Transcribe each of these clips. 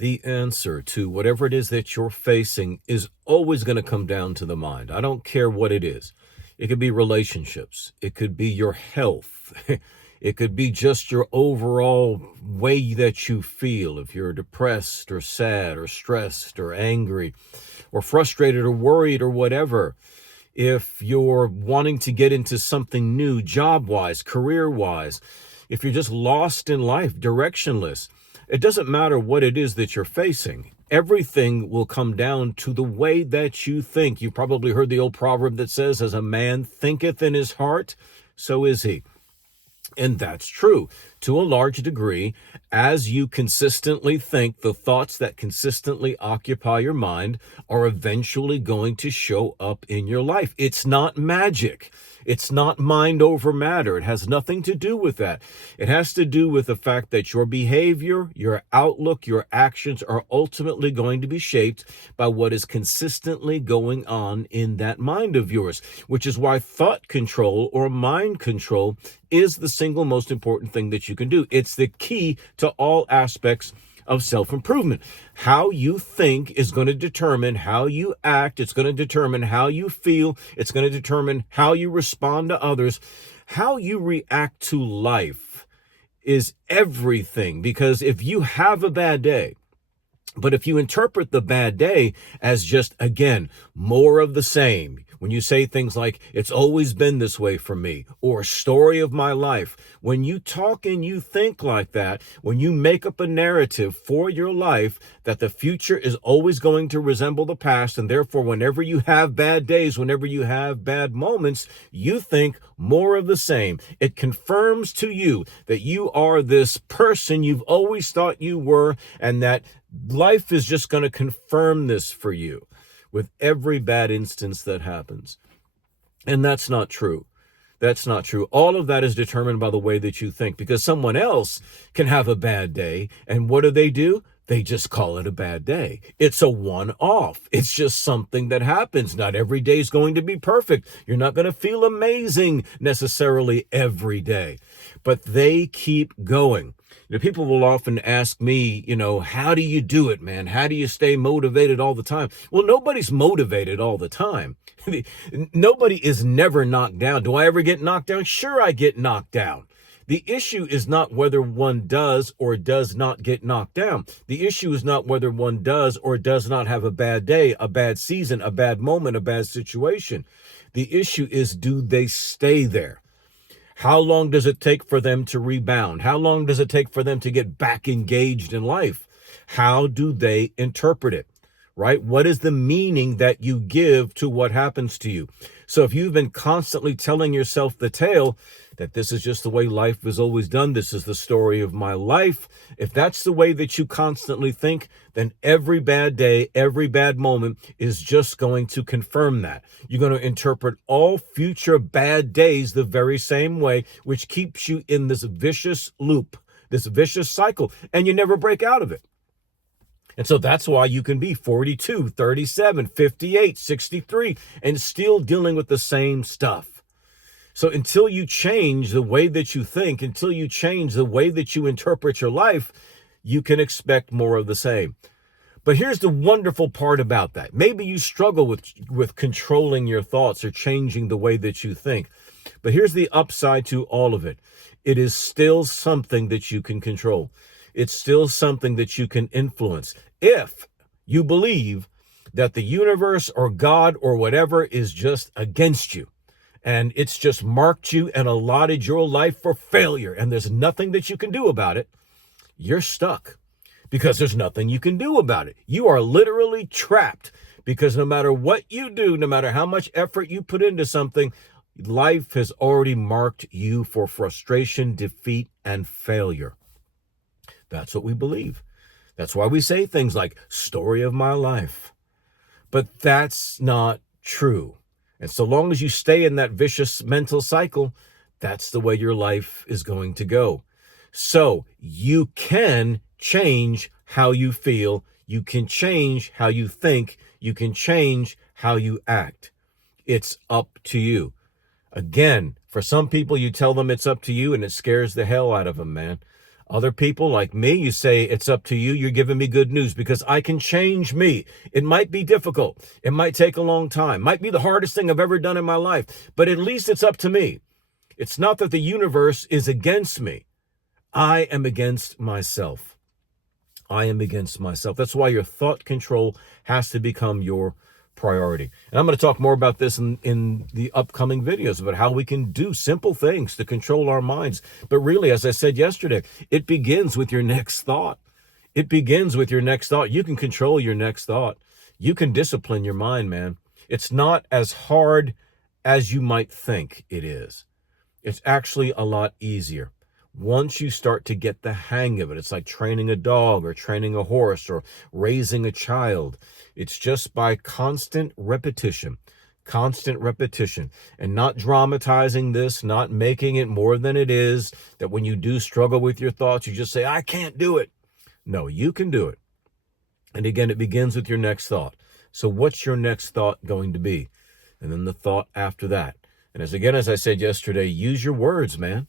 The answer to whatever it is that you're facing is always going to come down to the mind. I don't care what it is. It could be relationships. It could be your health. It could be just your overall way that you feel. If you're depressed or sad or stressed or angry or frustrated or worried or whatever. If you're wanting to get into something new, job-wise, career-wise, if you're just lost in life, directionless, it doesn't matter what it is that you're facing. Everything will come down to the way that you think. You probably heard the old proverb that says, as a man thinketh in his heart, so is he. And that's true to a large degree. As you consistently think, the thoughts that consistently occupy your mind are eventually going to show up in your life. It's not magic. It's not mind over matter. It has nothing to do with that. It has to do with the fact that your behavior, your outlook, your actions are ultimately going to be shaped by what is consistently going on in that mind of yours, which is why thought control or mind control is the single most important thing that you can do. It's the key to all aspects of self-improvement. How you think is going to determine how you act. It's going to determine how you feel. It's going to determine how you respond to others. How you react to life is everything, because if you have a bad day, but if you interpret the bad day as just, again, more of the same, when you say things like, it's always been this way for me, or story of my life, when you talk and you think like that, when you make up a narrative for your life that the future is always going to resemble the past, and therefore whenever you have bad days, whenever you have bad moments, you think more of the same. It confirms to you that you are this person you've always thought you were, and that life is just going to confirm this for you with every bad instance that happens. And that's not true. That's not true. All of that is determined by the way that you think, because someone else can have a bad day, and what do? They just call it a bad day. It's a one-off. It's just something that happens. Not every day is going to be perfect. You're not going to feel amazing necessarily every day, but they keep going. People will often ask me, how do you do it, man? How do you stay motivated all the time? Well, nobody's motivated all the time. Nobody is never knocked down. Do I ever get knocked down? Sure, I get knocked down. The issue is not whether one does or does not get knocked down. The issue is not whether one does or does not have a bad day, a bad season, a bad moment, a bad situation. The issue is, do they stay there? How long does it take for them to rebound? How long does it take for them to get back engaged in life? How do they interpret it, right? What is the meaning that you give to what happens to you? So if you've been constantly telling yourself the tale that this is just the way life is always done, this is the story of my life, if that's the way that you constantly think, then every bad day, every bad moment is just going to confirm that. You're going to interpret all future bad days the very same way, which keeps you in this vicious loop, this vicious cycle, and you never break out of it. And so that's why you can be 42, 37, 58, 63, and still dealing with the same stuff. So until you change the way that you think, until you change the way that you interpret your life, you can expect more of the same. But here's the wonderful part about that. Maybe you struggle with controlling your thoughts or changing the way that you think. But here's the upside to all of it. It is still something that you can control. It's still something that you can influence. If you believe that the universe or God or whatever is just against you, and it's just marked you and allotted your life for failure, and there's nothing that you can do about it, you're stuck, because there's nothing you can do about it. You are literally trapped, because no matter what you do, no matter how much effort you put into something, life has already marked you for frustration, defeat, and failure. That's what we believe. That's why we say things like, story of my life. But that's not true. And so long as you stay in that vicious mental cycle, that's the way your life is going to go. So you can change how you feel. You can change how you think. You can change how you act. It's up to you. Again, for some people, you tell them it's up to you and it scares the hell out of them, man. Other people like me, you say, it's up to you. You're giving me good news because I can change me. It might be difficult. It might take a long time. Might be the hardest thing I've ever done in my life, but at least it's up to me. It's not that the universe is against me. I am against myself. I am against myself. That's why your thought control has to become your priority. And I'm going to talk more about this in the upcoming videos about how we can do simple things to control our minds. But really, as I said yesterday, it begins with your next thought. It begins with your next thought. You can control your next thought. You can discipline your mind, man. It's not as hard as you might think it is. It's actually a lot easier. Once you start to get the hang of it, it's like training a dog or training a horse or raising a child. It's just by constant repetition, and not dramatizing this, not making it more than it is, that when you do struggle with your thoughts, you just say, I can't do it. No, you can do it. And again, it begins with your next thought. So what's your next thought going to be? And then the thought after that. And as I said yesterday, use your words, man.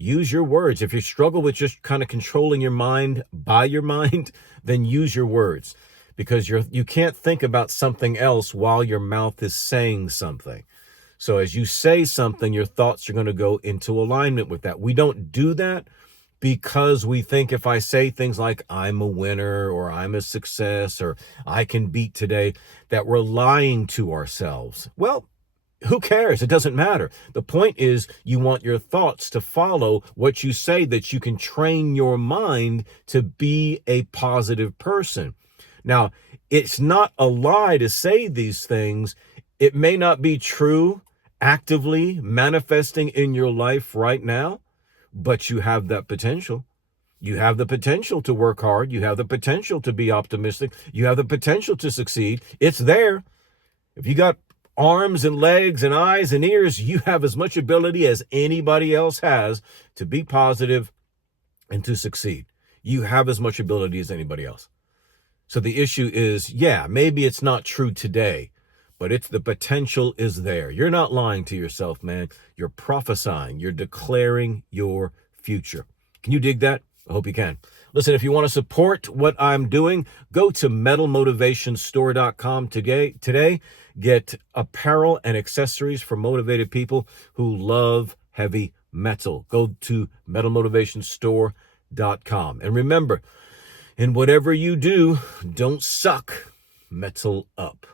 Use your words. If you struggle with just kind of controlling your mind by your mind, then use your words, because you can't think about something else while your mouth is saying something. So as you say something, your thoughts are going to go into alignment with that. We don't do that because we think if I say things like I'm a winner or I'm a success or I can beat today, that we're lying to ourselves. Well, who cares? It doesn't matter. The point is you want your thoughts to follow what you say, that you can train your mind to be a positive person. Now, it's not a lie to say these things. It may not be true actively manifesting in your life right now, but you have that potential. You have the potential to work hard. You have the potential to be optimistic. You have the potential to succeed. It's there. If you got arms and legs and eyes and ears, you have as much ability as anybody else has to be positive and to succeed. You have as much ability as anybody else. So the issue is, yeah, maybe it's not true today, but it's the potential is there. You're not lying to yourself, man. You're prophesying. You're declaring your future. Can you dig that? I hope you can. Listen, if you want to support what I'm doing, go to metalmotivationstore.com today. Get apparel and accessories for motivated people who love heavy metal. Go to metalmotivationstore.com. And remember, in whatever you do, don't suck metal up.